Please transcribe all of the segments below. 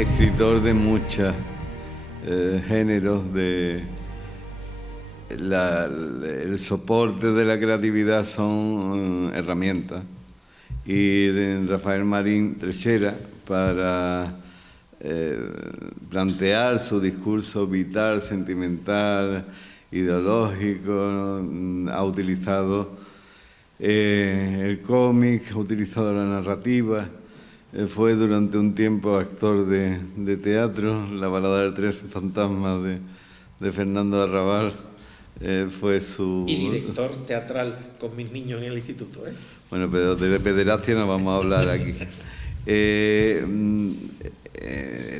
escritor de muchos géneros. El soporte de la creatividad son herramientas. Y Rafael Marín Teixeira, para plantear su discurso vital, sentimental, ideológico, ha utilizado el cómic, ha utilizado la narrativa. Fue durante un tiempo actor de teatro. La balada del Tres Fantasmas de Fernando Arrabal fue su... Y director teatral con mis niños en el instituto, ¿eh? Bueno, pero de pederastia no vamos a hablar aquí.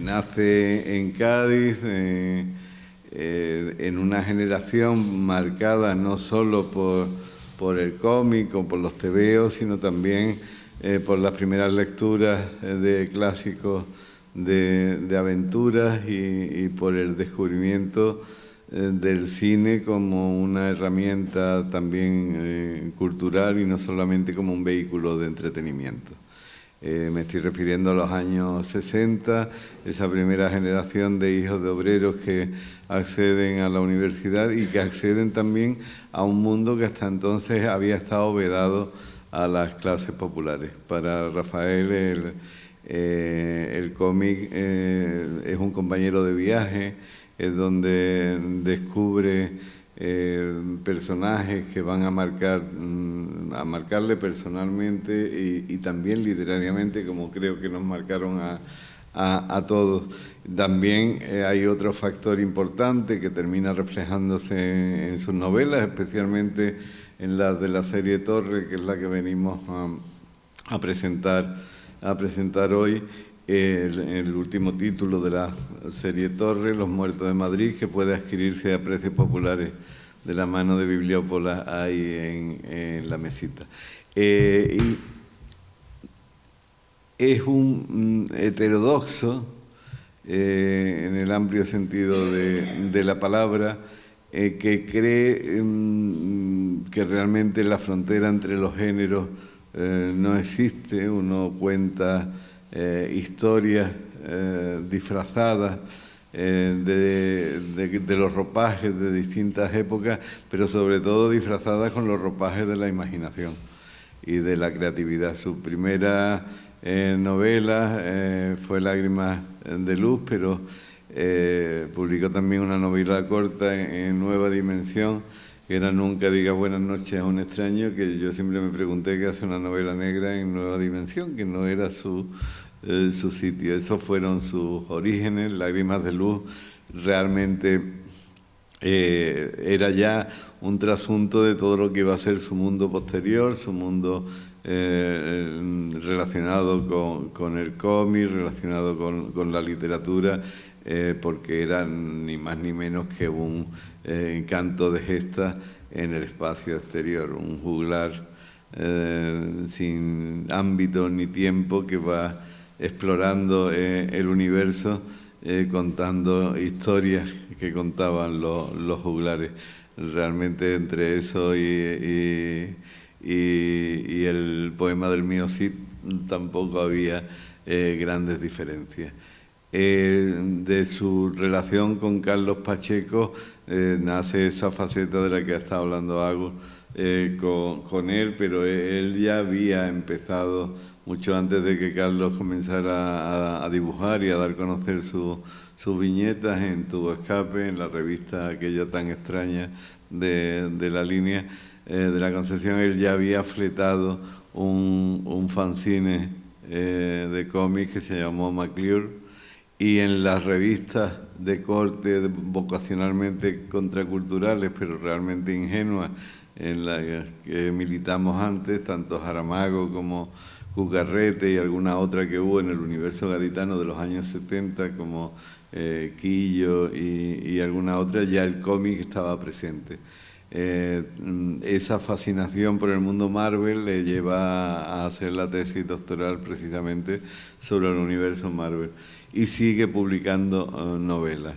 Nace en Cádiz, en una generación marcada no solo por el cómic o por los tebeos, sino también por las primeras lecturas de clásicos de aventuras y por el descubrimiento del cine como una herramienta también cultural y no solamente como un vehículo de entretenimiento. Me estoy refiriendo a los años 60, esa primera generación de hijos de obreros que acceden a la universidad y que acceden también a un mundo que hasta entonces había estado vedado a las clases populares. Para Rafael el cómic es un compañero de viaje, es donde descubre personajes que van a marcarle personalmente y también literariamente, como creo que nos marcaron a todos. También hay otro factor importante que termina reflejándose en sus novelas, especialmente en las de la serie Torre, que es la que venimos a presentar hoy. El último título de la serie Torre, Los Muertos de Madrid, que puede adquirirse a precios populares de la mano de Bibliópolis ahí en la mesita. Y es un heterodoxo, en el amplio sentido de la palabra, que cree que realmente la frontera entre los géneros no existe. Uno cuenta historias disfrazadas de los ropajes de distintas épocas, pero sobre todo disfrazadas con los ropajes de la imaginación y de la creatividad. Su primera novela fue Lágrimas de Luz, pero publicó también una novela corta en Nueva Dimensión, que era Nunca digas buenas noches a un extraño, que yo siempre me pregunté qué hace una novela negra en Nueva Dimensión, que no era su sitio. Esos fueron sus orígenes. Lágrimas de Luz realmente era ya un trasunto de todo lo que iba a ser su mundo posterior, su mundo relacionado con el cómic, relacionado con la literatura, porque era ni más ni menos que un canto de gesta en el espacio exterior, un juglar sin ámbito ni tiempo que va explorando el universo, contando historias que contaban los juglares. Realmente entre eso y el poema del mío Cid tampoco había grandes diferencias. De su relación con Carlos Pacheco nace esa faceta de la que ha estado hablando Agus con él, pero él ya había empezado mucho antes de que Carlos comenzara a dibujar y a dar a conocer sus viñetas en Tubo Escape, en la revista aquella tan extraña de la línea de la Concepción. Él ya había fletado un fanzine de cómics que se llamó McClure, y en las revistas de corte vocacionalmente contraculturales, pero realmente ingenuas, en las que militamos antes, tanto Jaramago como Cucarrete y alguna otra que hubo en el universo gaditano de los años 70, como Quillo y alguna otra, ya el cómic estaba presente. Esa fascinación por el mundo Marvel le lleva a hacer la tesis doctoral precisamente sobre el universo Marvel, y sigue publicando novelas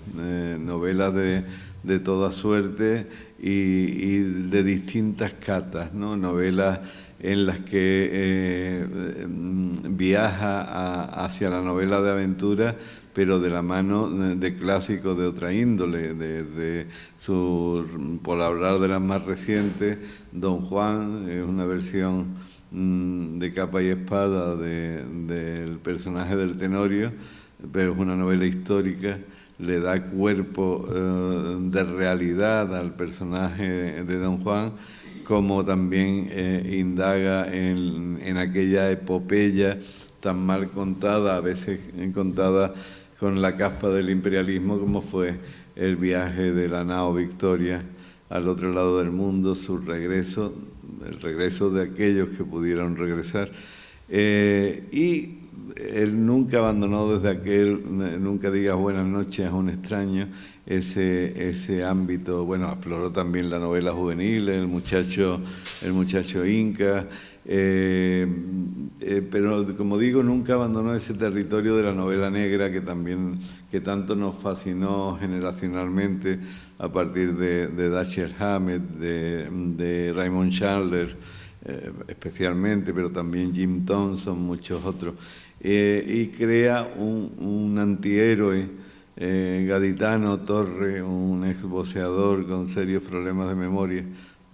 de toda suerte y de distintas catas, ¿no? Novelas en las que viaja hacia la novela de aventura, pero de la mano de clásicos de otra índole, por hablar de las más recientes, Don Juan es una versión de capa y espada del personaje del Tenorio, pero es una novela histórica, le da cuerpo de realidad al personaje de Don Juan, como también indaga en aquella epopeya tan mal contada, a veces contada con la caspa del imperialismo, como fue el viaje de la nao Victoria al otro lado del mundo, su regreso, el regreso de aquellos que pudieron regresar. Y él nunca abandonó desde aquel Nunca digas buenas noches a un extraño, ese ámbito. Bueno, exploró también la novela juvenil, el muchacho inca, pero como digo, nunca abandonó ese territorio de la novela negra que tanto nos fascinó generacionalmente a partir de Dashiell Hammett, de Raymond Chandler, especialmente, pero también Jim Thompson, muchos otros, y crea un antihéroe, gaditano Torre, un exboxeador con serios problemas de memoria,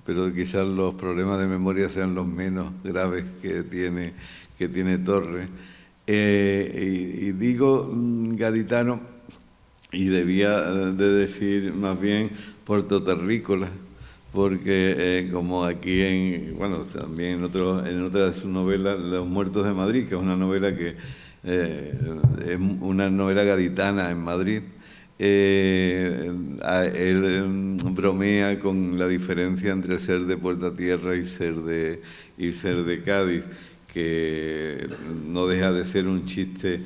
pero quizás los problemas de memoria sean los menos graves que tiene Torre. Y digo gaditano, y debía de decir más bien puertoterrícola, porque como aquí también en otra de sus novelas, Los muertos de Madrid, que es una novela que es una novela gaditana en Madrid, él bromea con la diferencia entre ser de Puerta Tierra y ser de Cádiz, que no deja de ser un chiste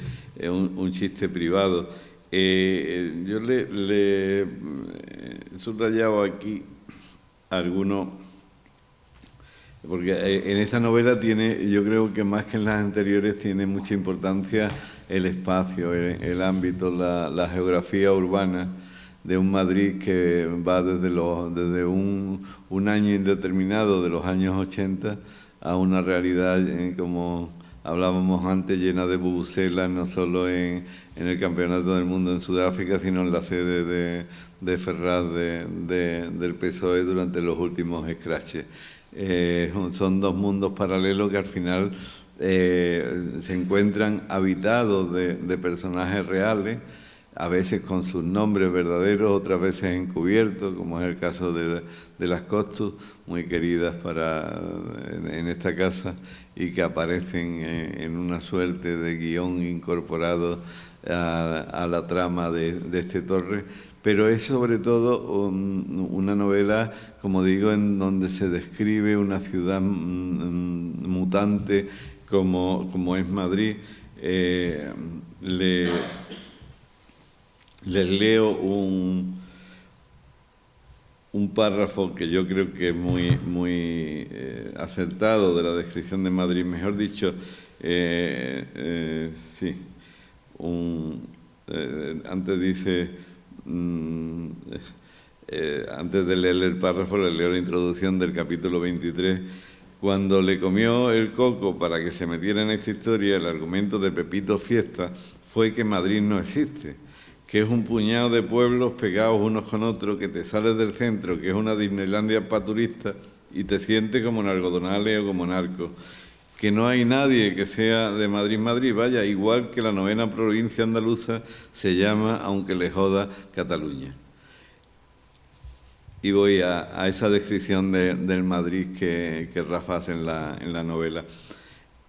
privado. Yo le he subrayado aquí algunos, porque en esa novela yo creo que más que en las anteriores, tiene mucha importancia el espacio, el ámbito, la geografía urbana de un Madrid que va desde un año indeterminado de los años 80 a una realidad, como hablábamos antes, llena de bubucelas, no solo en el Campeonato del Mundo en Sudáfrica, sino en la sede de Ferraz del PSOE durante los últimos escraches. Son dos mundos paralelos que al final se encuentran habitados de personajes reales, a veces con sus nombres verdaderos, otras veces encubiertos, como es el caso de las Costus, muy queridas en esta casa, y que aparecen en una suerte de guión incorporado a la trama de este Torre. Pero es sobre todo una novela, como digo, en donde se describe una ciudad mutante como es Madrid. Les leo un párrafo que yo creo que es muy acertado de la descripción de Madrid, mejor dicho, sí, antes dice, antes de leer el párrafo, le leo la introducción del capítulo 23. Cuando le comió el coco para que se metiera en esta historia, el argumento de Pepito Fiesta fue que Madrid no existe, que es un puñado de pueblos pegados unos con otros, que te sales del centro, que es una Disneylandia para turistas, y te sientes como en Algodonales o como Narcos, que no hay nadie que sea de Madrid, vaya, igual que la 9ª provincia andaluza se llama, aunque le joda, Cataluña. Y voy a esa descripción del Madrid que Rafa hace en la novela.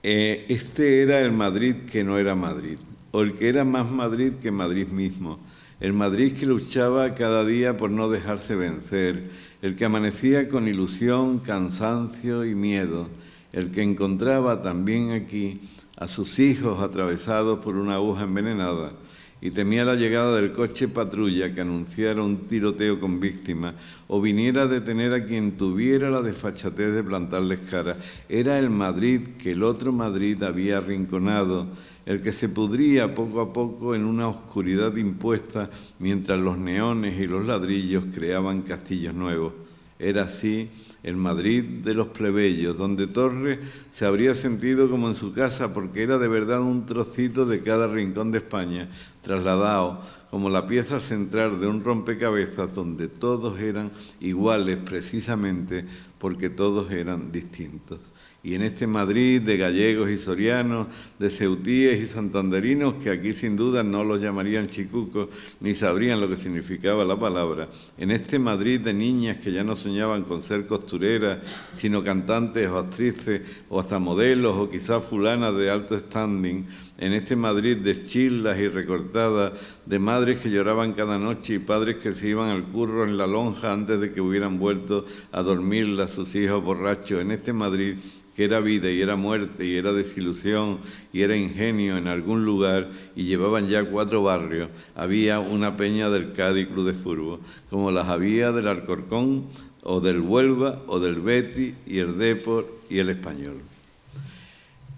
Este era el Madrid que no era Madrid, o el que era más Madrid que Madrid mismo, el Madrid que luchaba cada día por no dejarse vencer, el que amanecía con ilusión, cansancio y miedo, el que encontraba también aquí a sus hijos atravesados por una aguja envenenada y temía la llegada del coche patrulla que anunciara un tiroteo con víctimas o viniera a detener a quien tuviera la desfachatez de plantarles cara. Era el Madrid que el otro Madrid había arrinconado, el que se pudría poco a poco en una oscuridad impuesta mientras los neones y los ladrillos creaban castillos nuevos. Era así el Madrid de los plebeyos, donde Torres se habría sentido como en su casa, porque era de verdad un trocito de cada rincón de España, trasladado como la pieza central de un rompecabezas donde todos eran iguales precisamente porque todos eran distintos. Y en este Madrid de gallegos y sorianos, de ceutíes y santanderinos, que aquí sin duda no los llamarían chicucos ni sabrían lo que significaba la palabra, en este Madrid de niñas que ya no soñaban con ser costureras, sino cantantes o actrices o hasta modelos o quizás fulanas de alto standing, en este Madrid de chilas y recortadas, de madres que lloraban cada noche y padres que se iban al curro en la lonja antes de que hubieran vuelto a dormirlas sus hijos borrachos, en este Madrid que era vida y era muerte y era desilusión y era ingenio en algún lugar y llevaban ya 4 barrios, había una peña del Cádiz Club de Fútbol, como las había del Alcorcón o del Huelva o del Betis y el Depor y el Español.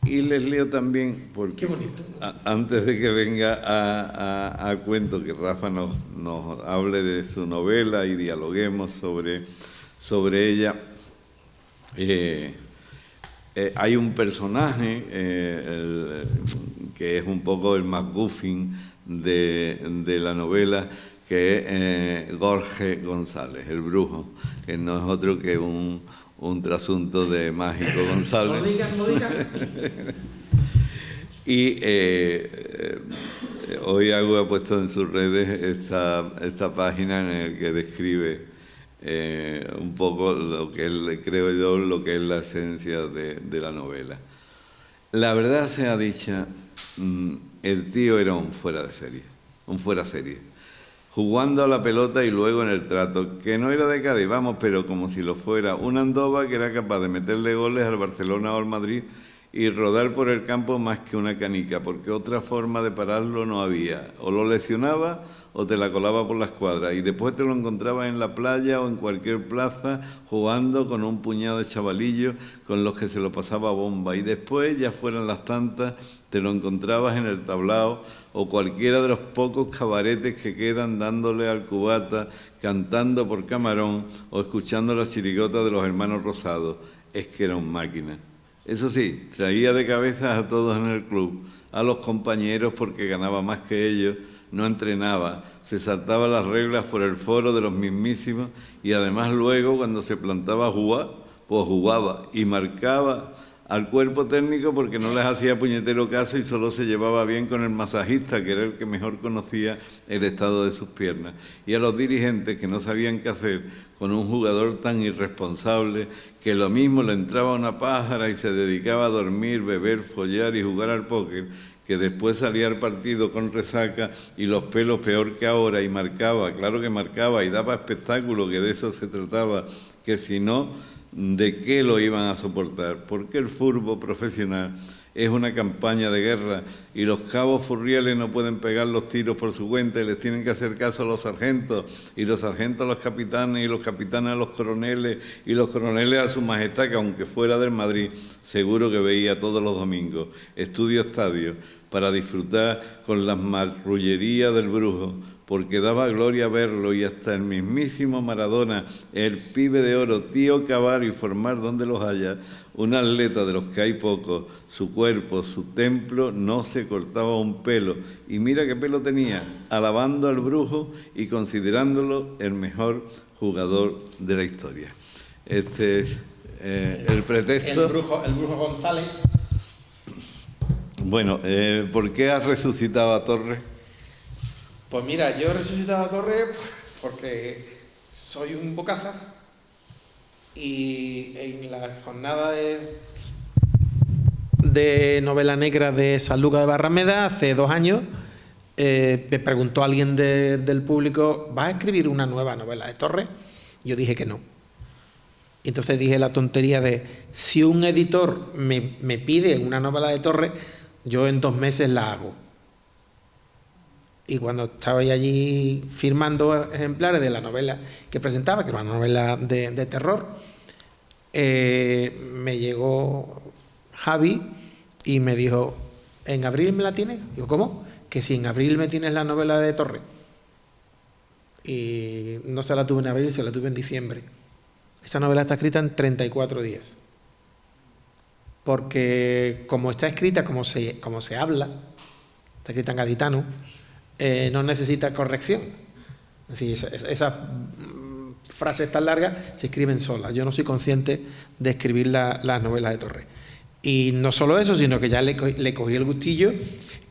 Y les leo también, porque qué bonito. Antes de que venga a cuento, que Rafa nos hable de su novela y dialoguemos sobre ella, hay un personaje que es un poco el MacGuffin de la novela, que es Jorge González, el brujo, que no es otro que un trasunto de Mágico González. No digan. Y hoy Agu ha puesto en sus redes esta página en la que describe un poco lo que él, creo yo, lo que es la esencia de la novela. La verdad sea dicha, el tío era un fuera de serie, un fuera serie, jugando a la pelota y luego en el trato, que no era de Cádiz, vamos, pero como si lo fuera, un Andova que era capaz de meterle goles al Barcelona o al Madrid y rodar por el campo más que una canica, porque otra forma de pararlo no había. O lo lesionaba o te la colaba por la escuadra y después te lo encontrabas en la playa o en cualquier plaza jugando con un puñado de chavalillos con los que se lo pasaba bomba, y después, ya fueran las tantas, te lo encontrabas en el tablao o cualquiera de los pocos cabaretes que quedan dándole al cubata, cantando por camarón o escuchando las chirigotas de los hermanos Rosados. Es que era un máquina. Eso sí, traía de cabeza a todos en el club, a los compañeros porque ganaba más que ellos, no entrenaba, se saltaba las reglas por el foro de los mismísimos y además luego cuando se plantaba a jugar, pues jugaba y marcaba al cuerpo técnico porque no les hacía puñetero caso y solo se llevaba bien con el masajista, que era el que mejor conocía el estado de sus piernas, y a los dirigentes que no sabían qué hacer con un jugador tan irresponsable que lo mismo le entraba una pájara y se dedicaba a dormir, beber, follar y jugar al póker, que después salía al partido con resaca y los pelos peor que ahora y marcaba, claro que marcaba y daba espectáculo, que de eso se trataba, que si no, ¿de qué lo iban a soportar? Porque el fútbol profesional es una campaña de guerra y los cabos furriales no pueden pegar los tiros por su cuenta y les tienen que hacer caso a los sargentos y los sargentos a los capitanes y los capitanes a los coroneles y los coroneles a su majestad, que aunque fuera del Madrid, seguro que veía todos los domingos Estudio Estadio para disfrutar con las marrullerías del brujo, porque daba gloria verlo, y hasta el mismísimo Maradona, el pibe de oro, tío cavar y formar donde los haya, un atleta de los que hay pocos, su cuerpo, su templo, no se cortaba un pelo, y mira qué pelo tenía, alabando al brujo y considerándolo el mejor jugador de la historia. Este es el pretexto. El brujo González. Bueno, ¿por qué has resucitado a Torres? Pues mira, yo he resucitado a Torres porque soy un bocazas y en la jornada de novela negra de San Lucas de Barrameda, hace 2 años, me preguntó alguien del público: ¿vas a escribir una nueva novela de Torres? Yo dije que no. Y entonces dije la tontería de: si un editor me pide una novela de Torres, yo en 2 meses la hago. Y cuando estaba allí firmando ejemplares de la novela que presentaba, que era una novela de terror, me llegó Javi y me dijo: ¿en abril me la tienes? Digo: ¿cómo? Que si en abril me tienes la novela de Torres. Y no se la tuve en abril, se la tuve en diciembre. Esa novela está escrita en 34 días. Porque como está escrita, como se habla, está escrita en gaditano, no necesita corrección. Es decir, esas frases tan largas se escriben solas. Yo no soy consciente de escribir las novelas de Torres. Y no solo eso, sino que ya le cogí el gustillo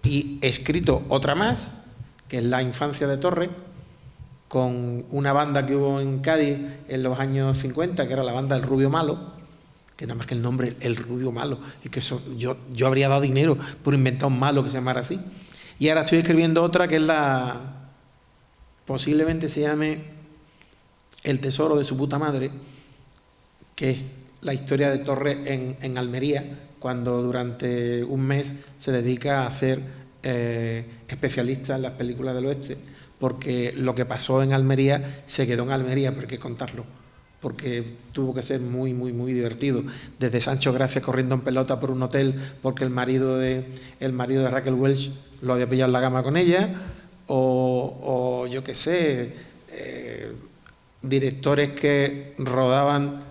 y he escrito otra más, que es La infancia de Torres, con una banda que hubo en Cádiz en los años 50, que era la banda El Rubio Malo, que nada más que el nombre, El Rubio Malo, y que eso, yo habría dado dinero por inventar un malo que se llamara así. Y ahora estoy escribiendo otra que es posiblemente se llame El tesoro de su puta madre, que es la historia de Torres en Almería, cuando durante un mes se dedica a ser especialista en las películas del oeste, porque lo que pasó en Almería se quedó en Almería, pero hay que contarlo, porque tuvo que ser muy, muy, muy divertido. Desde Sancho Gracia corriendo en pelota por un hotel porque el marido de Raquel Welch lo había pillado en la cama con ella, o yo qué sé, directores que rodaban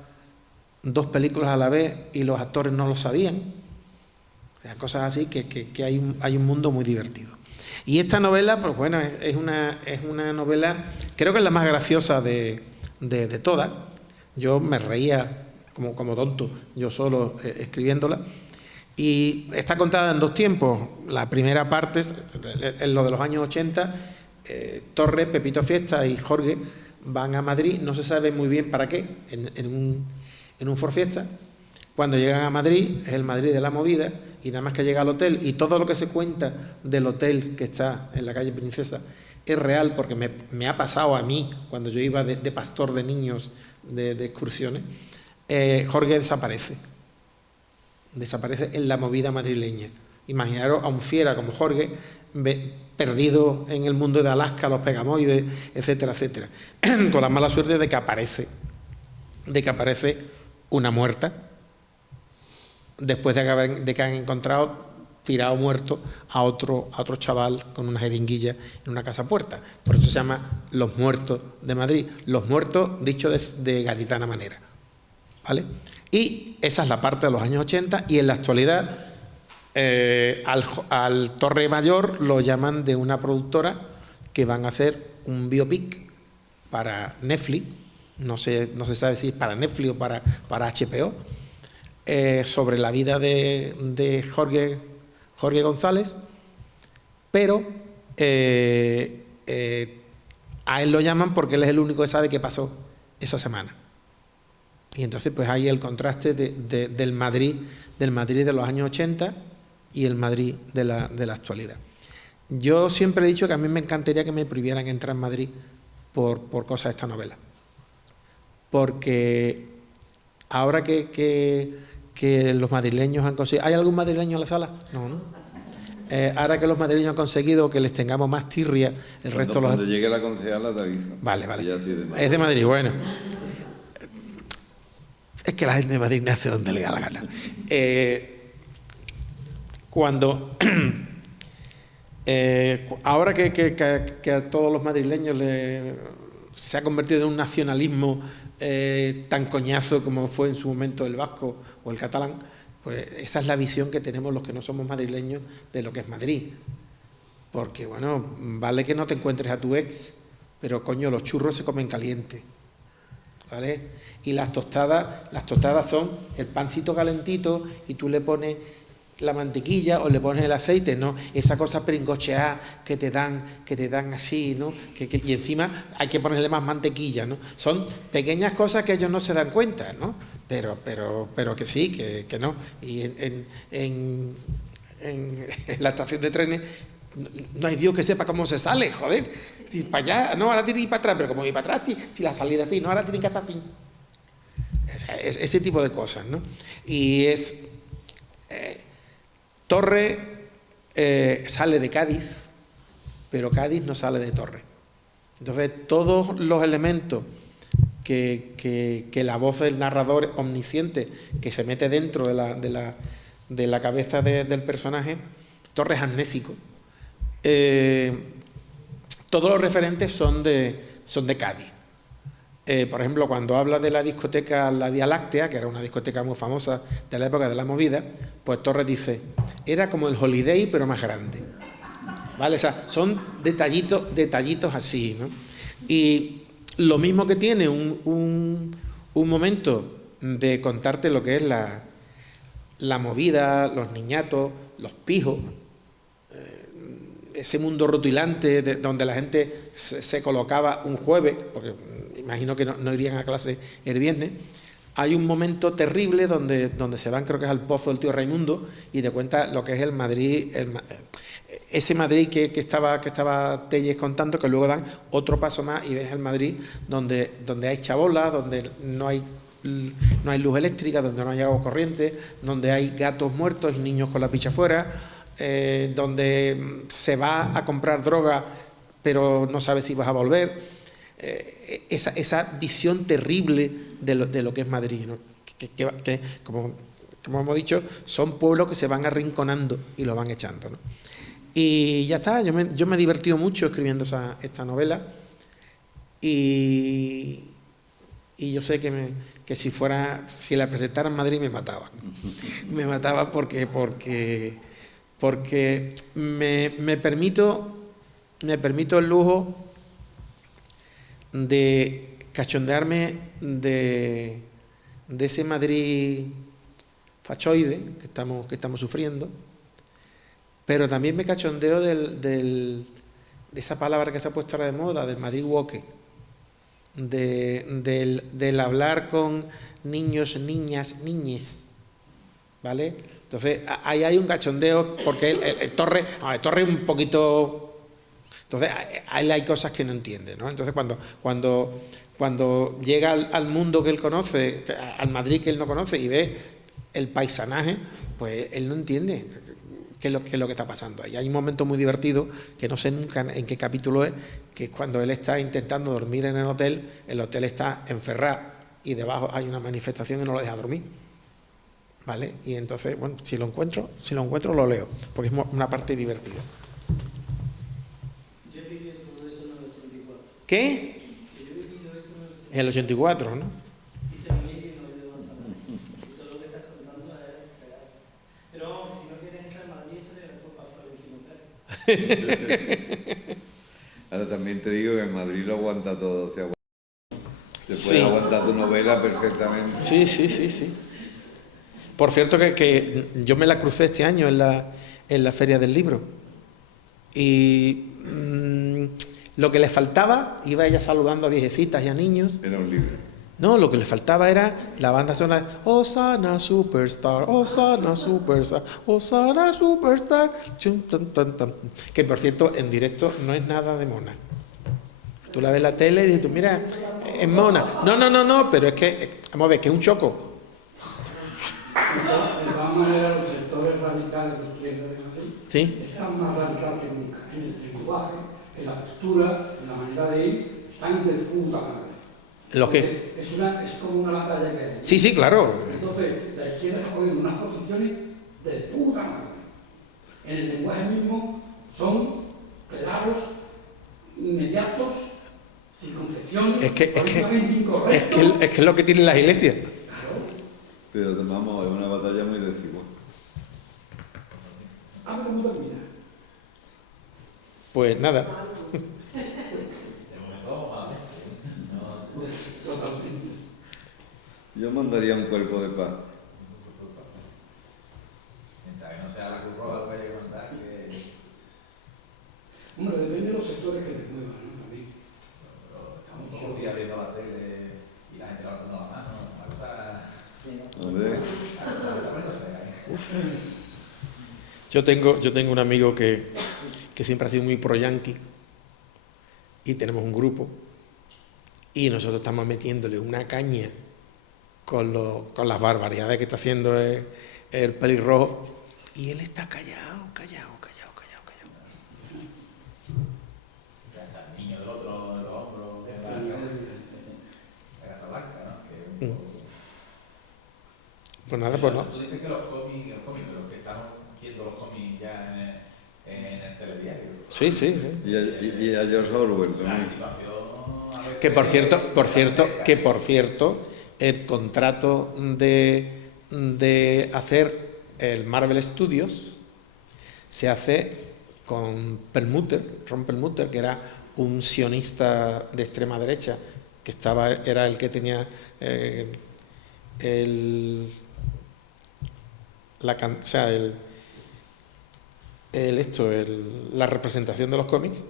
2 películas a la vez y los actores no lo sabían. O sea, cosas así que hay un mundo muy divertido. Y esta novela, pues bueno, es una novela, creo que es la más graciosa de todas. Yo me reía como tonto, yo solo escribiéndola. Y está contada en 2 tiempos. La primera parte, en lo de los años 80, Torres, Pepito Fiesta y Jorge van a Madrid, no se sabe muy bien para qué, en un Ford Fiesta. Cuando llegan a Madrid, es el Madrid de la movida, y nada más que llega al hotel, y todo lo que se cuenta del hotel que está en la calle Princesa es real, porque me ha pasado a mí, cuando yo iba de pastor de niños de excursiones. Jorge desaparece en la movida madrileña. Imaginaros a un fiera como Jorge, perdido en el mundo de Alaska, los pegamoides, etcétera, etcétera, con la mala suerte de que aparece una muerta, después de que han encontrado tirado muerto a otro chaval con una jeringuilla en una casa puerta. Por eso se llama Los Muertos de Madrid. Los Muertos, dicho de gaditana manera, ¿vale? Y esa es la parte de los años 80, y en la actualidad al Torre Mayor lo llaman de una productora que van a hacer un biopic para Netflix, no se sabe si es para Netflix o para HBO, sobre la vida de Jorge González, pero a él lo llaman porque él es el único que sabe qué pasó esa semana. Y entonces pues hay el contraste del Madrid de los años 80 y el Madrid de la actualidad. Yo siempre he dicho que a mí me encantaría que me prohibieran entrar en Madrid por cosas de esta novela. Porque ahora que los madrileños han conseguido... ¿Hay algún madrileño en la sala? No. Ahora que los madrileños han conseguido que les tengamos más tirria, Cuando llegue la concejala te aviso. Vale. Es de Madrid, bueno. Es que la gente de Madrid nace donde le da la gana. Ahora que a todos los madrileños se ha convertido en un nacionalismo tan coñazo como fue en su momento el vasco o el catalán, pues esa es la visión que tenemos los que no somos madrileños de lo que es Madrid. Porque, bueno, vale que no te encuentres a tu ex, pero coño, los churros se comen caliente, ¿vale? Y las tostadas son el pancito calentito y tú le pones la mantequilla o le pones el aceite, ¿no? Esa cosa pringocheada que te dan así, ¿no? Y encima hay que ponerle más mantequilla, ¿no? Son pequeñas cosas que ellos no se dan cuenta, ¿no? Pero que sí, que no. Y en la estación de trenes no hay Dios que sepa cómo se sale, joder. Si para allá, no, ahora tiene que ir para atrás, pero como ir para atrás, si la salida así, no, ahora tiene que estar fin. Ese tipo de cosas, ¿no? Y es... Torres sale de Cádiz, pero Cádiz no sale de Torres. Entonces, todos los elementos que la voz del narrador omnisciente que se mete dentro de la cabeza del personaje, Torres amnésico, todos los referentes son de Cádiz. Por ejemplo, cuando habla de la discoteca La Vía Láctea, que era una discoteca muy famosa de la época de la movida, pues Torres dice, era como el Holiday pero más grande. ¿Vale? O sea, son detallitos así, ¿no? Y lo mismo que tiene un momento de contarte lo que es la movida, los niñatos, los pijos, ese mundo rutilante donde la gente se colocaba un jueves, porque imagino que no irían a clase el viernes. Hay un momento terrible donde se van, creo que es al pozo del tío Raimundo, y te cuenta lo que es el Madrid, ese Madrid que estaba Telles contando, que luego dan otro paso más y ves el Madrid donde hay chabolas, donde no hay luz eléctrica, donde no hay agua corriente, donde hay gatos muertos y niños con la picha afuera, donde se va a comprar droga pero no sabes si vas a volver. Esa visión terrible de lo que es Madrid, ¿no? que como hemos dicho, son pueblos que se van arrinconando y lo van echando, ¿no? Y ya está, yo me he divertido mucho escribiendo esta novela, y yo sé que si la presentara en Madrid me mataba. Me mataba porque me permito el lujo de cachondearme de ese Madrid fachoide que estamos sufriendo, pero también me cachondeo de esa palabra que se ha puesto ahora de moda, del Madrid woke, del hablar con niños, niñas, niñes, ¿vale? Entonces ahí hay un cachondeo, porque el Torres es un poquito... Entonces, ahí hay cosas que no entiende, ¿no? Entonces, cuando llega al mundo que él conoce, al Madrid que él no conoce, y ve el paisanaje, pues él no entiende qué es lo que está pasando ahí. Hay un momento muy divertido, que no sé nunca en qué capítulo es, que es cuando él está intentando dormir en el hotel está enferrado, y debajo hay una manifestación y no lo deja dormir, ¿vale? Y entonces, bueno, si lo encuentro lo leo, porque es una parte divertida. ¿Qué? En el 84, ¿no? Pero si no quieres entrar en Madrid, échale la culpa a Florentino. Ahora también te digo que en Madrid lo aguanta todo, se puede aguantar tu novela perfectamente. Sí. Por cierto que yo me la crucé este año en la Feria del Libro. Y... lo que le faltaba, iba ella saludando a viejecitas y a niños. Era un libro. No, lo que le faltaba era la banda sonora. Osana Superstar, Osana Superstar, Osana Superstar. Chum, tan, tan, tan. Que por cierto, en directo no es nada de mona. Tú la ves en la tele y dices, mira, es mona. No, pero es que, vamos a ver, que es un choco. De todas maneras, los sectores radicales de izquierda de Madrid ¿Sí? están más radicales que nunca. En el lenguaje, en la postura, en la manera de ir, están de puta madre. ¿Los qué? Es como una batalla que hay. Sí, claro. Entonces, la izquierda está cogiendo unas posiciones de puta madre. En el lenguaje mismo son claros, inmediatos, sin concepciones, políticamente incorrectos. Es que es lo que tienen las iglesias. Pero vamos, es una batalla muy desigual. ¿Cómo termina? Pues nada. De momento, vale. Totalmente. Yo mandaría un cuerpo de paz. Mientras que no sea la Cruz Roja lo que haya que mandar, que... Hombre, depende de los sectores que les muevan, ¿no? También. Pero estamos todos los días viendo la tele y la gente levantando la mano. La cosa... Hombre. La cosa está poniendo fea, ¿eh? Yo tengo un amigo que siempre ha sido muy pro-yanqui, y tenemos un grupo, y nosotros estamos metiéndole una caña con las barbaridades que está haciendo el pelirrojo, y él está callado. Ya está el niño del otro, en los hombros, en la Casa Blanca, ¿no? Que Pues nada, pues no. Tú dices que los cómics, pero que estamos viendo los cómics ya en el telediario. Sí. Y a George Orwell La también. situación Que por cierto, el contrato de hacer el Marvel Studios se hace con Ron Perlmutter, que era un sionista de extrema derecha, que era el que tenía la representación de los cómics.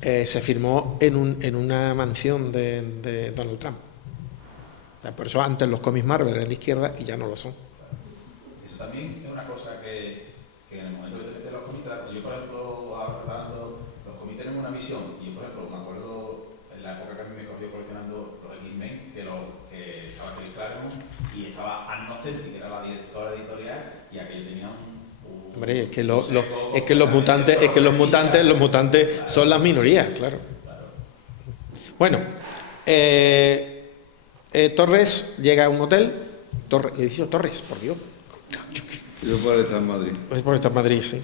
Se firmó en una mansión de Donald Trump. O sea, por eso antes los cómics Marvel eran de izquierda y ya no lo son. Eso también es una cosa que en el momento que te metes los cómics, yo por ejemplo, hablando, los cómics tienen una visión, y yo por ejemplo me acuerdo en la época que a mí me cogió coleccionando los X-Men, que estaba Kelly Claremont y estaba Ann Nocenti, que era la directora editorial, y aquello tenía Hombre, es que los mutantes son las minorías, claro. Bueno, Torres llega a un hotel. He dicho Torres, por Dios. Yo por estar en Madrid. Es por estar en Madrid, sí.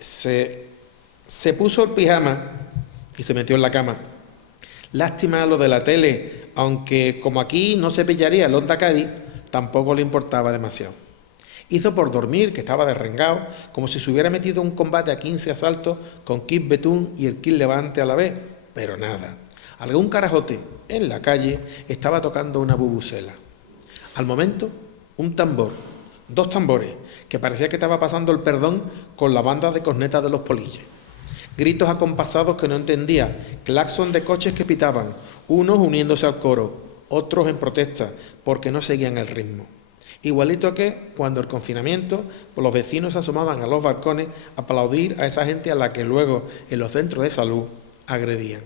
Se puso el pijama y se metió en la cama. Lástima lo de la tele, aunque como aquí no se pillaría el Honda Cádiz, tampoco le importaba demasiado. Hizo por dormir, que estaba derrengado, como si se hubiera metido en un combate a 15 asaltos con Kid Betún y el Kid Levante a la vez, pero nada. Algún carajote en la calle estaba tocando una bubucela. Al momento, dos tambores, que parecía que estaba pasando el perdón con la banda de cornetas de los polillas. Gritos acompasados que no entendía, claxon de coches que pitaban, unos uniéndose al coro, otros en protesta, porque no seguían el ritmo. Igualito que cuando el confinamiento, pues los vecinos se asomaban a los balcones a aplaudir a esa gente a la que luego en los centros de salud agredían.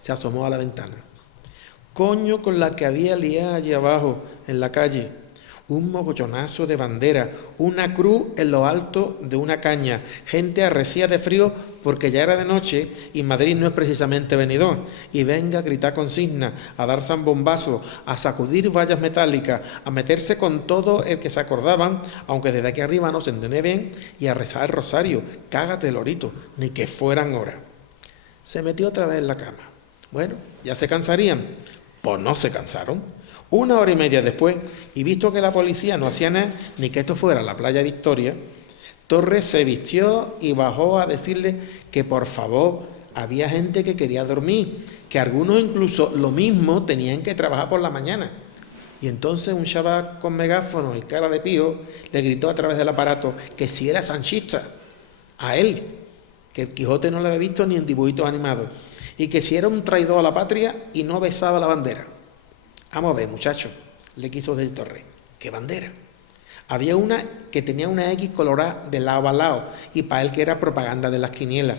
Se asomó a la ventana. Coño con la que había liado allí abajo, en la calle. Un mogollonazo de bandera, una cruz en lo alto de una caña, gente arrecía de frío porque ya era de noche y Madrid no es precisamente venidor. Y venga a gritar consigna, a dar zambombazo, a sacudir vallas metálicas, a meterse con todo el que se acordaban, aunque desde aquí arriba no se entiende bien, y a rezar el rosario. Cágate, lorito, ni que fueran horas. Se metió otra vez en la cama. Bueno, ¿ya se cansarían? Pues no se cansaron. 1 hora y media después, y visto que la policía no hacía nada, ni que esto fuera la playa Victoria, Torres se vistió y bajó a decirle que por favor había gente que quería dormir, que algunos incluso lo mismo tenían que trabajar por la mañana. Y entonces un chaval con megáfono y cara de pío le gritó a través del aparato que si era sanchista, a él, que el Quijote no lo había visto ni en dibujitos animados, y que si era un traidor a la patria y no besaba la bandera. Vamos a ver, muchachos, le quiso decir Torres. ¿Qué bandera? Había una que tenía una X colorada de lado a lado y para él que era propaganda de las quinielas.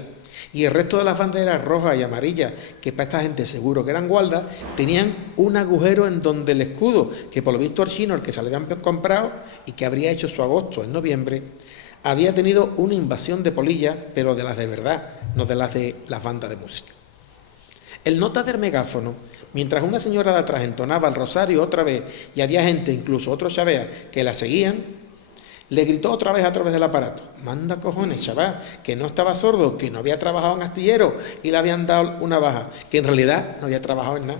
Y el resto de las banderas rojas y amarillas, que para esta gente seguro que eran gualdas, tenían un agujero en donde el escudo, que por lo visto el chino, el que se le habían comprado y que habría hecho su agosto en noviembre, había tenido una invasión de polillas, pero de las de verdad, no de las bandas de música. El nota del megáfono, mientras una señora de atrás entonaba el rosario otra vez y había gente, incluso otros chaveas, que la seguían, le gritó otra vez a través del aparato: manda cojones, chaval, que no estaba sordo, que no había trabajado en astillero y le habían dado una baja, que en realidad no había trabajado en nada.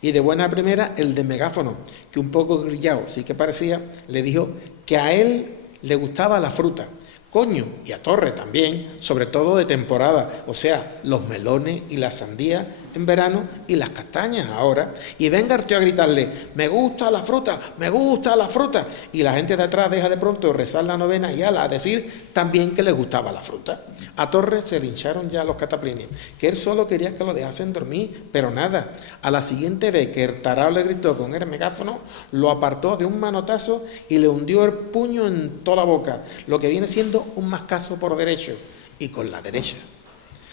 Y de buena primera el de megáfono, que un poco grillado sí que parecía, le dijo que a él le gustaba la fruta. Coño, y a Torre también, sobre todo de temporada, o sea, los melones y las sandías en verano y las castañas ahora. Y venga el tío a gritarle: me gusta la fruta, me gusta la fruta. Y la gente de atrás deja de pronto rezar la novena y ala a decir también que le gustaba la fruta. A Torres se le hincharon ya los cataplines, que él solo quería que lo dejasen dormir, pero nada. A la siguiente vez que el tarao le gritó con el megáfono, lo apartó de un manotazo y le hundió el puño en toda la boca, lo que viene siendo un mascazo por derecho, y con la derecha.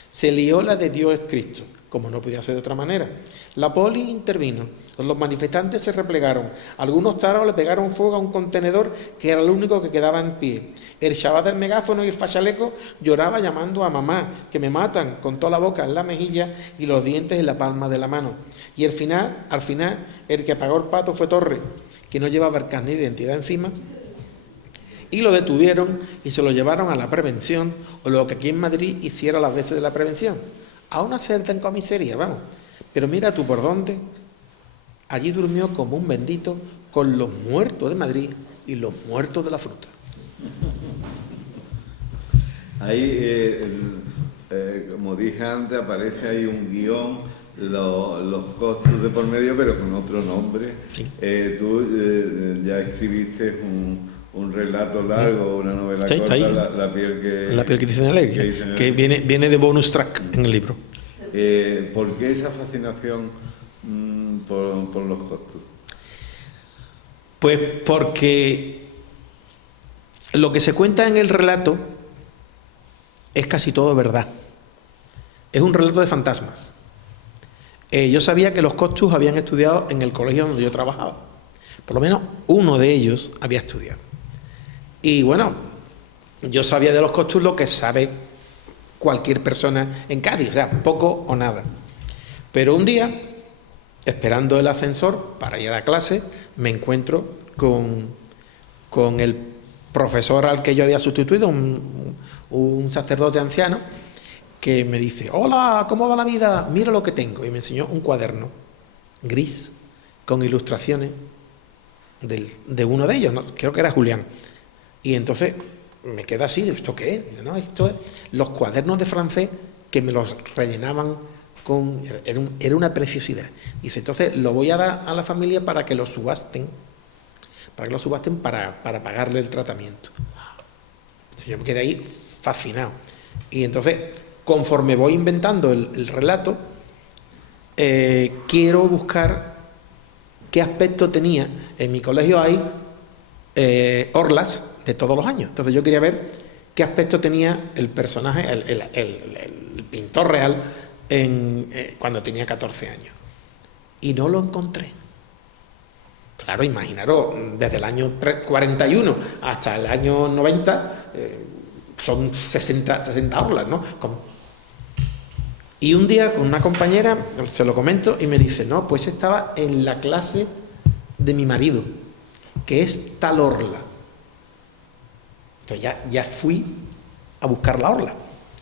Se lió la de Dios es Cristo, como no podía ser de otra manera. La poli intervino, los manifestantes se replegaron, algunos taraos le pegaron fuego a un contenedor que era el único que quedaba en pie. El chaval del megáfono y el fachaleco lloraba llamando a mamá, que me matan, con toda la boca en la mejilla y los dientes en la palma de la mano. Y al final, el que pagó el pato fue Torres, que no llevaba el carnet de identidad encima, Y lo detuvieron y se lo llevaron a la prevención, o lo que aquí en Madrid hiciera las veces de la prevención. A una celda en comisaría, vamos. Pero mira tú por dónde. Allí durmió como un bendito con los muertos de Madrid y los muertos de la fruta. Ahí, como dije antes, aparece ahí un guión, los costos de por medio, pero con otro nombre. Sí. Tú ya escribiste un relato largo, una novela Sí, corta, ahí. la piel que... La piel que dice en la ley, que viene de bonus track en el libro. ¿Por qué esa fascinación por los costos? Pues porque lo que se cuenta en el relato es casi todo verdad. Es un relato de fantasmas. Yo sabía que los Costus habían estudiado en el colegio donde yo trabajaba. Por lo menos uno de ellos había estudiado. Y bueno, yo sabía de los Costus lo que sabe cualquier persona en Cádiz, o sea, poco o nada. Pero un día, esperando el ascensor para ir a clase, me encuentro con el profesor al que yo había sustituido, un sacerdote anciano, que me dice: hola, ¿cómo va la vida? Mira lo que tengo. Y me enseñó un cuaderno gris con ilustraciones de uno de ellos, ¿no? Creo que era Julián. Y entonces me queda así, digo, ¿esto qué es? Dice, no, esto es los cuadernos de francés que me los rellenaban con... Era una preciosidad. Dice, entonces lo voy a dar a la familia para que lo subasten, para pagarle el tratamiento. Entonces yo me quedé ahí fascinado. Y entonces, conforme voy inventando el relato, quiero buscar qué aspecto tenía. En mi colegio hay orlas de todos los años. Entonces yo quería ver qué aspecto tenía el personaje, el pintor real, cuando tenía 14 años. Y no lo encontré. Claro, imaginaros, desde el año 41 hasta el año 90, son 60 orlas, ¿no? Y un día con una compañera, se lo comento, y me dice, no, pues estaba en la clase de mi marido, que es tal orla. Entonces ya fui a buscar la orla.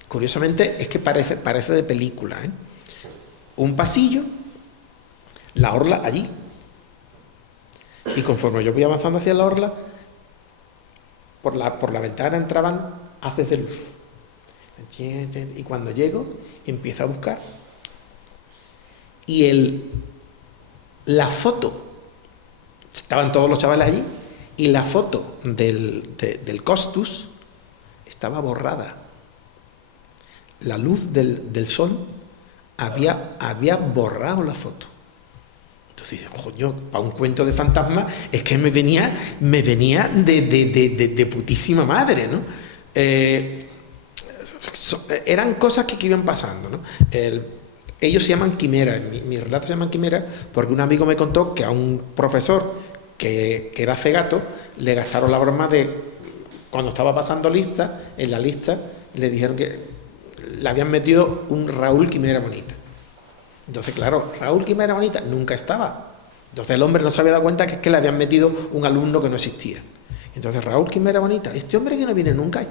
Curiosamente es que parece de película, ¿eh? Un pasillo, la orla allí. Y conforme yo voy avanzando hacia la orla, por la ventana entraban haces de luz. Y cuando llego, empiezo a buscar. Y la foto, estaban todos los chavales allí, y la foto del Costus estaba borrada. La luz del sol había borrado la foto. Entonces, coño, para un cuento de fantasma es que me venía de putísima madre, ¿no? Eran cosas que iban pasando, ¿no? Ellos se llaman quimeras, mi relato se llaman quimeras porque un amigo me contó que a un profesor que era cegato le gastaron la broma de cuando estaba pasando lista, en la lista le dijeron que le habían metido un Raúl Quimera Bonita. Entonces, claro, Raúl Quimera Bonita nunca estaba. Entonces el hombre no se había dado cuenta que es que le habían metido un alumno que no existía. Entonces Raúl Quimera Bonita, este hombre que no viene nunca.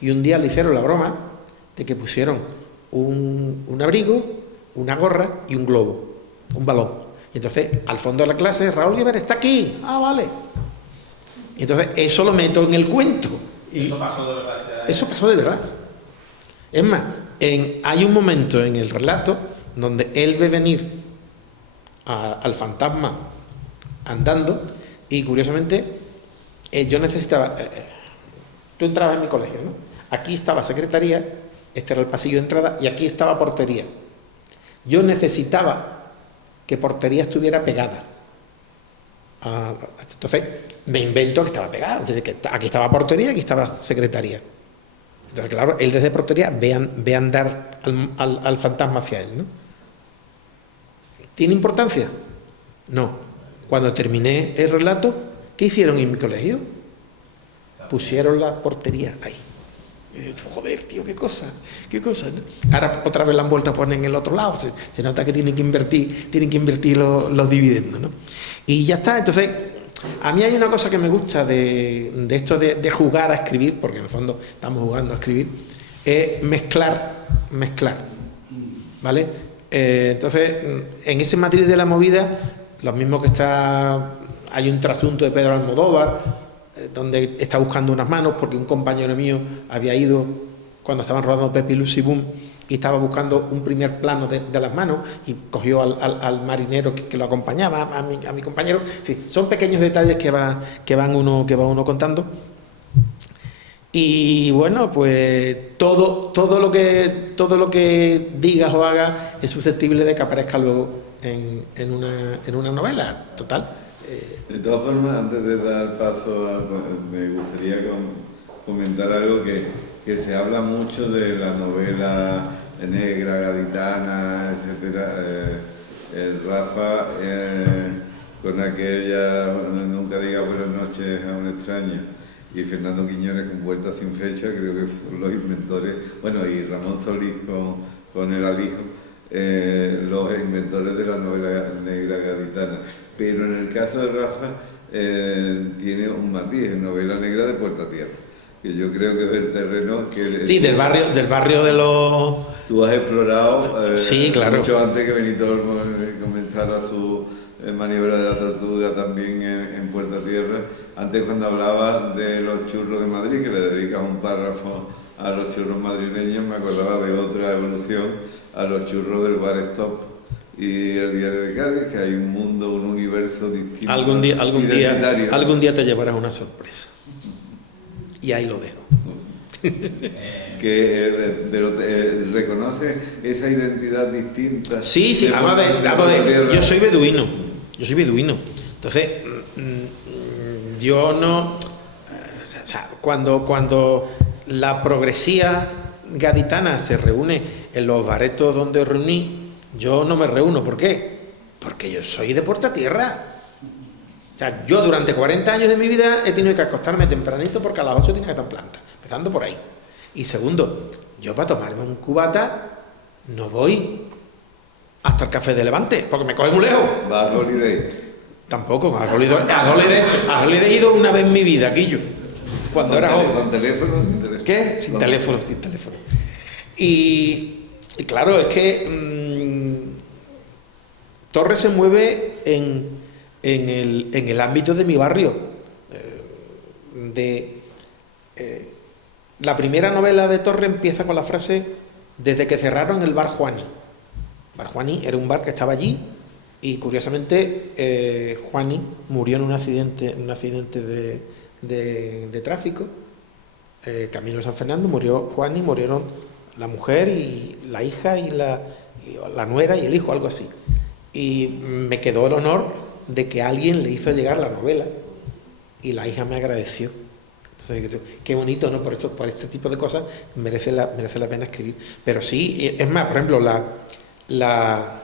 Y un día le hicieron la broma de que pusieron un abrigo, una gorra y un globo, un balón. Y entonces, al fondo de la clase, Raúl Quimera está aquí. Ah, vale. Y entonces eso lo meto en el cuento. Y ¿Eso pasó de verdad? Eso pasó de verdad. Es más, hay un momento en el relato donde él ve venir al fantasma andando y curiosamente yo necesitaba... tú entrabas en mi colegio, ¿no? Aquí estaba secretaría, este era el pasillo de entrada y aquí estaba portería. Yo necesitaba que portería estuviera pegada. Entonces me invento que estaba pegada. Aquí estaba portería, aquí estaba secretaría. Entonces, claro, él desde portería ve andar al fantasma hacia él, ¿no? ¿Tiene importancia? No. Cuando terminé el relato, ¿qué hicieron en mi colegio? Pusieron la portería ahí. Joder, tío, qué cosa, ¿no? Ahora otra vez la han vuelto a poner en el otro lado. Se nota que tienen que invertir los dividendos, ¿no? Y ya está. Entonces, A mí hay una cosa que me gusta de esto de jugar a escribir, porque en el fondo estamos jugando a escribir, es mezclar, ¿vale? Entonces, en ese matriz de la movida, lo mismo que hay un trasunto de Pedro Almodóvar, donde está buscando unas manos, porque un compañero mío había ido, cuando estaban rodando Pepe y Lucy Boom, y estaba buscando un primer plano de las manos y cogió al marinero que lo acompañaba, a mi compañero. En fin, son pequeños detalles que va uno contando. Y bueno, pues todo lo que digas o hagas es susceptible de que aparezca luego en una novela, total. De todas formas, antes de dar paso, me gustaría comentar algo que se habla mucho de la novela negra, gaditana, etcétera. Rafa, con aquella Nunca diga buenas noches a un extraño, y Fernando Quiñones con Vuelta sin fecha, creo que fueron los inventores, bueno, y Ramón Solís con El Alijo, los inventores de la novela negra gaditana. Pero en el caso de Rafa, tiene un matiz, es novela negra de Puerta Tierra, que yo creo que es el terreno que... Sí, del barrio de los... Tú has explorado sí, claro, mucho antes que Benito Olmo comenzara su maniobra de la tortuga también en Puerta Tierra. Antes, cuando hablaba de los churros de Madrid, que le dedicas un párrafo a los churros madrileños, me acordaba de otra evolución, a los churros del Bar Stop y el Diario de Cádiz, que hay un mundo, un universo distinto. Algún día te llevarás una sorpresa. Y ahí lo dejo. ¿Reconoce esa identidad distinta? Sí, vamos a ver, yo soy beduino. Entonces, yo no... O sea, cuando la progresía gaditana se reúne en los baretos donde os reuní, yo no me reúno. ¿Por qué? Porque yo soy de Puerta Tierra. O sea, yo durante 40 años de mi vida he tenido que acostarme tempranito porque a las 8 tenía que estar en planta, empezando por ahí. Y segundo, yo para tomarme un cubata no voy hasta el Café de Levante, porque me coge muy lejos. ¿Va a Holiday? Tampoco, a Holiday he ido una vez en mi vida, Quillo. Cuando era joven. ¿Con teléfono? ¿Qué? Sin teléfono. Y claro, es que Torres se mueve en el ámbito de mi barrio. La primera novela de Torres empieza con la frase: desde que cerraron el bar Juani. Bar Juani era un bar que estaba allí y curiosamente Juani murió en un accidente de tráfico. Camino de San Fernando murió Juani, murieron la mujer y la hija y la nuera y el hijo, algo así. Y me quedó el honor de que alguien le hizo llegar la novela y la hija me agradeció. Entonces, qué bonito, ¿no? Por este tipo de cosas merece la pena escribir. Pero sí, es más, por ejemplo, la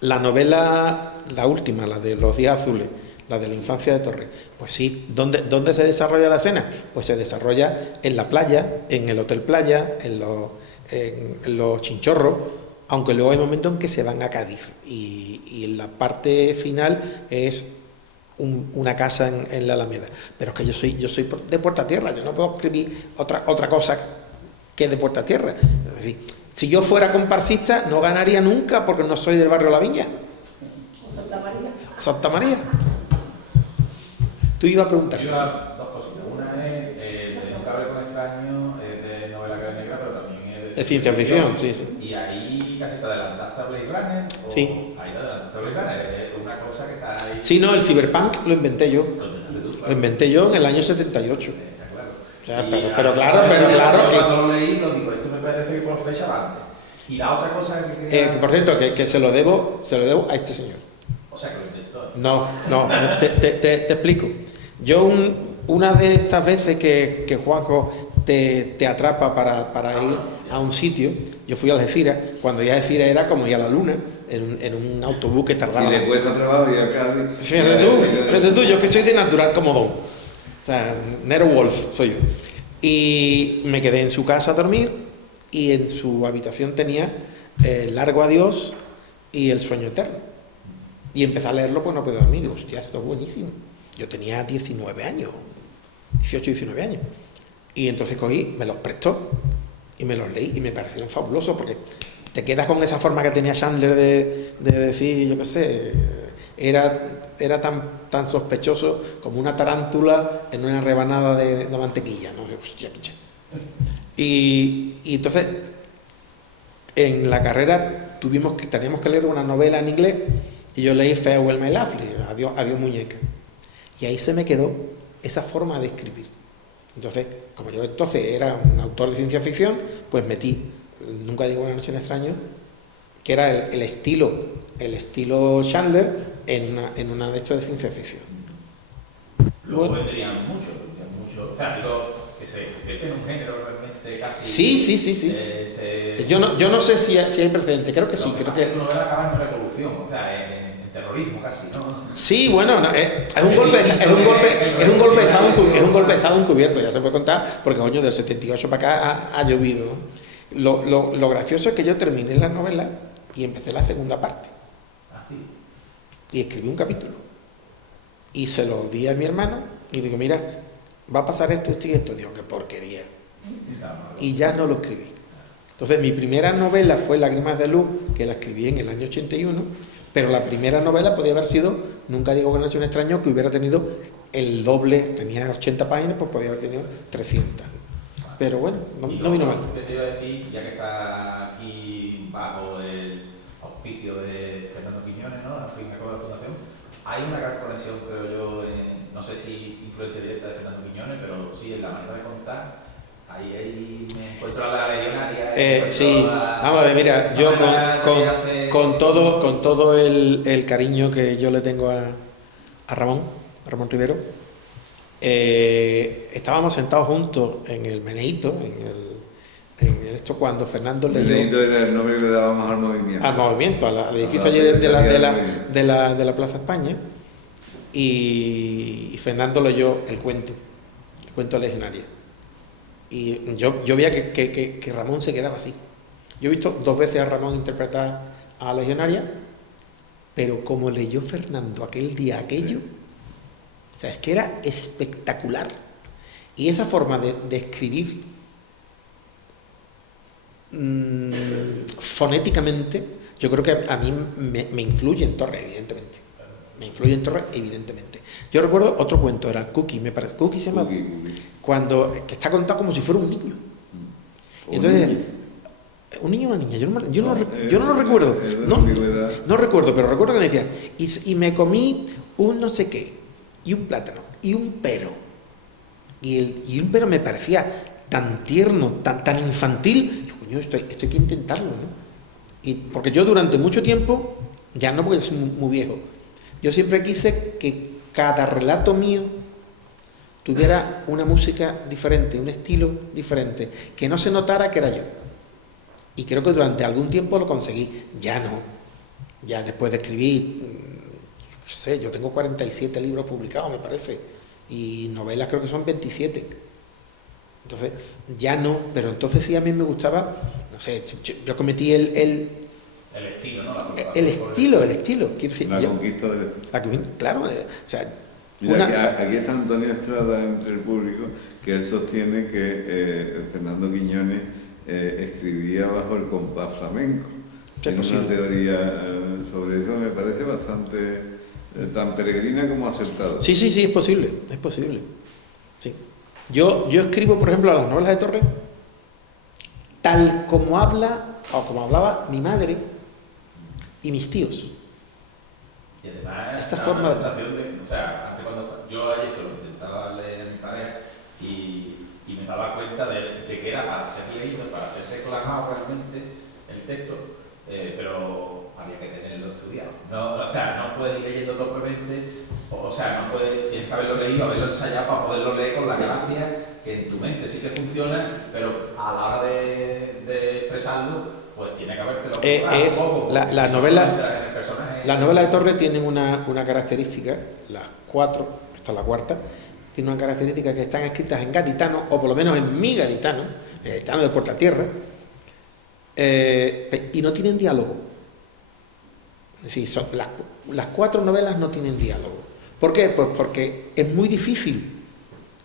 novela, la última, la de Los Días Azules, la de la infancia de Torres, pues sí, ¿dónde se desarrolla la escena? Pues se desarrolla en la playa, en el Hotel Playa, en los Chinchorros, aunque luego hay momentos en que se van a Cádiz y en la parte final es una casa en la Alameda. Pero es que yo soy de Puerta Tierra, yo no puedo escribir otra cosa que de Puerta Tierra. Es decir, si yo fuera comparsista no ganaría nunca porque no soy del barrio La Viña. Santa María. Tú ibas a preguntar. Yo iba dos cositas. Una es de Nunca hablé con extraños, es de novela negra, pero también es de ciencia ficción, sí. Y ahí casi te adelantaste a Blade Runner. Sí. Ahí te adelantaste a Blade Runner. Es una cosa que está ahí. Sí, no, el cyberpunk lo inventé yo. Lo inventé yo en el año 78. Está claro. O sea, pero claro que... Cuando lo leí, lo digo, esto me parece que por fecha va antes. Y la otra cosa que quería... que por cierto, que se lo debo a este señor. O sea, que lo inventó. No, te explico. Yo una de estas veces que Juanjo te atrapa para ir a un sitio, yo fui a Algeciras, cuando ya Algeciras era como ir a la luna, en un autobús que tardaba... Si le cuesta trabajo ir a Cádiz... Fíjate tú, yo que soy de natural como Don. O sea, Nero Wolf soy yo. Y me quedé en su casa a dormir y en su habitación tenía Largo Adiós y El Sueño Eterno. Y empecé a leerlo, pues no puedo dormir. Digo, hostia, esto es buenísimo. Yo tenía 19 años, 18, 19 años. Y entonces cogí, me los prestó y me los leí y me parecieron fabulosos porque te quedas con esa forma que tenía Chandler de decir, yo qué sé, era tan sospechoso como una tarántula en una rebanada de mantequilla, ¿no? Hostia, picha. Y entonces, en la carrera teníamos que leer una novela en inglés y yo leí Farewell My Lovely, Adiós Muñeca. Y ahí se me quedó esa forma de escribir. Entonces, como yo entonces era un autor de ciencia ficción, pues metí Nunca digo una noche en extraño, que era el estilo Chandler en una de estas de ciencia ficción. Luego vendrían muchos, o sea, digo, que se convierte en un género realmente casi... Sí. Yo no sé si hay precedente, creo que sí. Creo que la novela acaba en revolución, o sea, en terrorismo casi, ¿no? Sí, bueno, es un golpe de estado encubierto, ya se puede contar, porque coño, del 78 para acá ha llovido, ¿no? Lo gracioso es que yo terminé la novela y empecé la segunda parte. ¿Ah, sí? Y escribí un capítulo. Y se lo di a mi hermano y digo, mira, va a pasar esto y esto. Digo, qué porquería. Y ya no lo escribí. Entonces, mi primera novela fue Lágrimas de Luz, que la escribí en el año 81, pero la primera novela podía haber sido Nunca digo que no es un extraño, que hubiera tenido el doble, tenía 80 páginas, pues podía haber tenido 300. Pero bueno, no vino mal. Te iba a decir, ya que está aquí bajo el auspicio de Fernando Quiñones, ¿no? Al fin y al cabo de la Fundación, hay una gran conexión, creo yo, no sé si influencia directa de Fernando Quiñones, pero sí en la manera de contar. Ahí me encuentro a la legionaria. Sí, vamos a ver, mira, yo con todo el cariño que yo le tengo a Ramón Rivero, estábamos sentados juntos en el Meneíto, en esto cuando Fernando leyó... Meneíto era el nombre que le dábamos al movimiento. Al movimiento, al edificio allí de la Plaza España, y Fernando leyó el cuento legionario. Y yo veía que Ramón se quedaba así. Yo he visto 2 veces a Ramón interpretar a la legionaria, pero como leyó Fernando aquel día aquello, o sea, es que era espectacular. Y esa forma de escribir fonéticamente, yo creo que a mí me influye en Torres, evidentemente. Yo recuerdo otro cuento, era Cookie, me parece. Cookie se llama. Que está contado como si fuera un niño. Y entonces, un niño o una niña, yo no lo recuerdo. No recuerdo, pero recuerdo que me decía, y me comí un no sé qué, y un plátano, y un pero. Y un pero me parecía tan tierno, tan infantil. Yo, coño, esto hay que intentarlo, ¿no? Y porque yo durante mucho tiempo, ya no porque soy muy viejo, yo siempre quise que cada relato mío tuviera una música diferente, un estilo diferente, que no se notara que era yo. Y creo que durante algún tiempo lo conseguí. Ya no. Ya después de escribir, yo tengo 47 libros publicados, me parece, y novelas creo que son 27. Entonces, ya no, pero entonces sí a mí me gustaba, no sé, yo cometí el estilo, ¿no? El estilo. Quiero decir, la conquista del estilo. Claro, o sea... Mira, aquí está Antonio Estrada entre el público, que él sostiene que Fernando Quiñones escribía bajo el compás flamenco. Tiene una teoría sobre eso, me parece bastante tan peregrina como acertada. Sí, es posible. Sí. Yo escribo, por ejemplo, las novelas de Torres, tal como hablaba mi madre y mis tíos. Y además, esta una forma sensación de, o sea, antes cuando yo ayer se lo intentaba leer a mi pareja y me daba cuenta de que era para ser leído, para ser reclamado realmente el texto, pero había que tenerlo estudiado. No, o sea, no puedes ir leyendo torpemente, tienes que haberlo leído, haberlo ensayado para poderlo leer con la gracia que en tu mente sí que funciona, pero a la hora de expresarlo, pues tiene que habértelo la novela de Torres tiene una característica, las 4, esta es la cuarta, tiene una característica que están escritas en gaditano, o por lo menos en mi gaditano, el gaditano de Portatierra, y no tienen diálogo. Es decir, las 4 novelas no tienen diálogo, ¿Por qué? Pues porque es muy difícil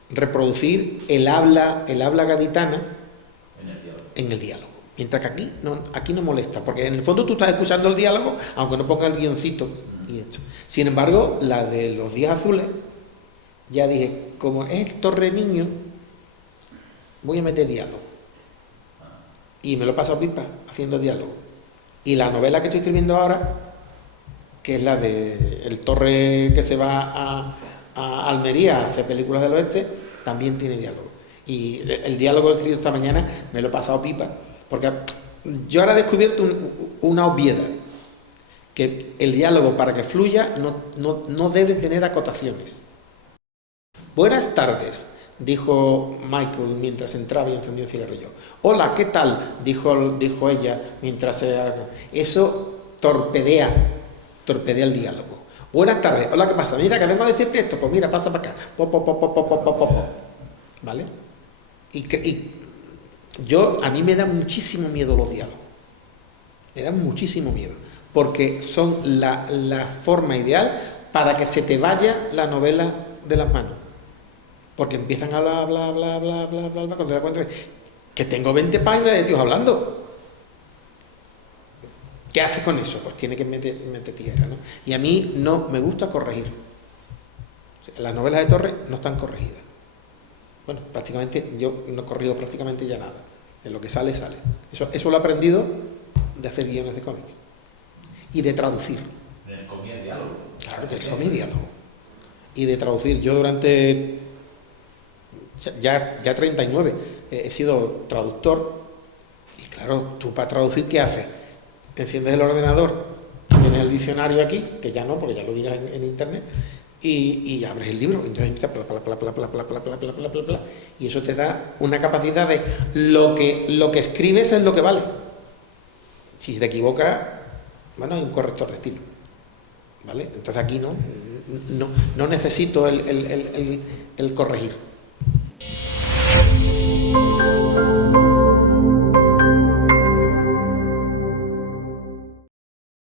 reproducir el habla gaditana en el diálogo. Mientras que aquí no molesta, porque en el fondo tú estás escuchando el diálogo, aunque no ponga el guioncito y esto. Sin embargo, la de Los Días Azules, ya dije, como es Torre Niño, voy a meter diálogo. Y me lo he pasado pipa haciendo diálogo. Y la novela que estoy escribiendo ahora, que es la de el Torre que se va a Almería a hacer películas del oeste, también tiene diálogo. Y el diálogo que he escrito esta mañana me lo he pasado pipa, porque yo ahora he descubierto una obviedad, que el diálogo para que fluya no debe tener acotaciones. Buenas tardes, dijo Michael mientras entraba y encendió un cigarrillo. Hola, ¿qué tal? Dijo ella mientras eso torpedea el diálogo. Buenas tardes, hola, ¿qué pasa? Mira, que vengo a decirte esto, pues mira, pasa para acá. ¿Vale? Y a mí me da muchísimo miedo los diálogos. Me dan muchísimo miedo, porque son la forma ideal para que se te vaya la novela de las manos. Porque empiezan a hablar, cuando te das cuenta que tengo 20 páginas de tíos hablando. ¿Qué haces con eso? Pues tiene que meter tierra, ¿no? Y a mí no me gusta corregir. Las novelas de Torres no están corregidas. Bueno, prácticamente, yo no corrijo prácticamente ya nada. En lo que sale. Eso lo he aprendido de hacer guiones de cómics. Y de traducir. En el cómic hay diálogo. Claro, que eso es mi diálogo. Y de traducir. Yo durante ya 39 he sido traductor. Y claro, tú para traducir, ¿qué haces? Enciendes el ordenador, tienes el diccionario aquí, que ya no, porque ya lo miras en internet, y abres el libro, entonces y eso te da una capacidad de lo que escribes es lo que vale. Si te equivocas, bueno, hay un corrector de estilo, ¿vale? Entonces aquí no necesito el corregir.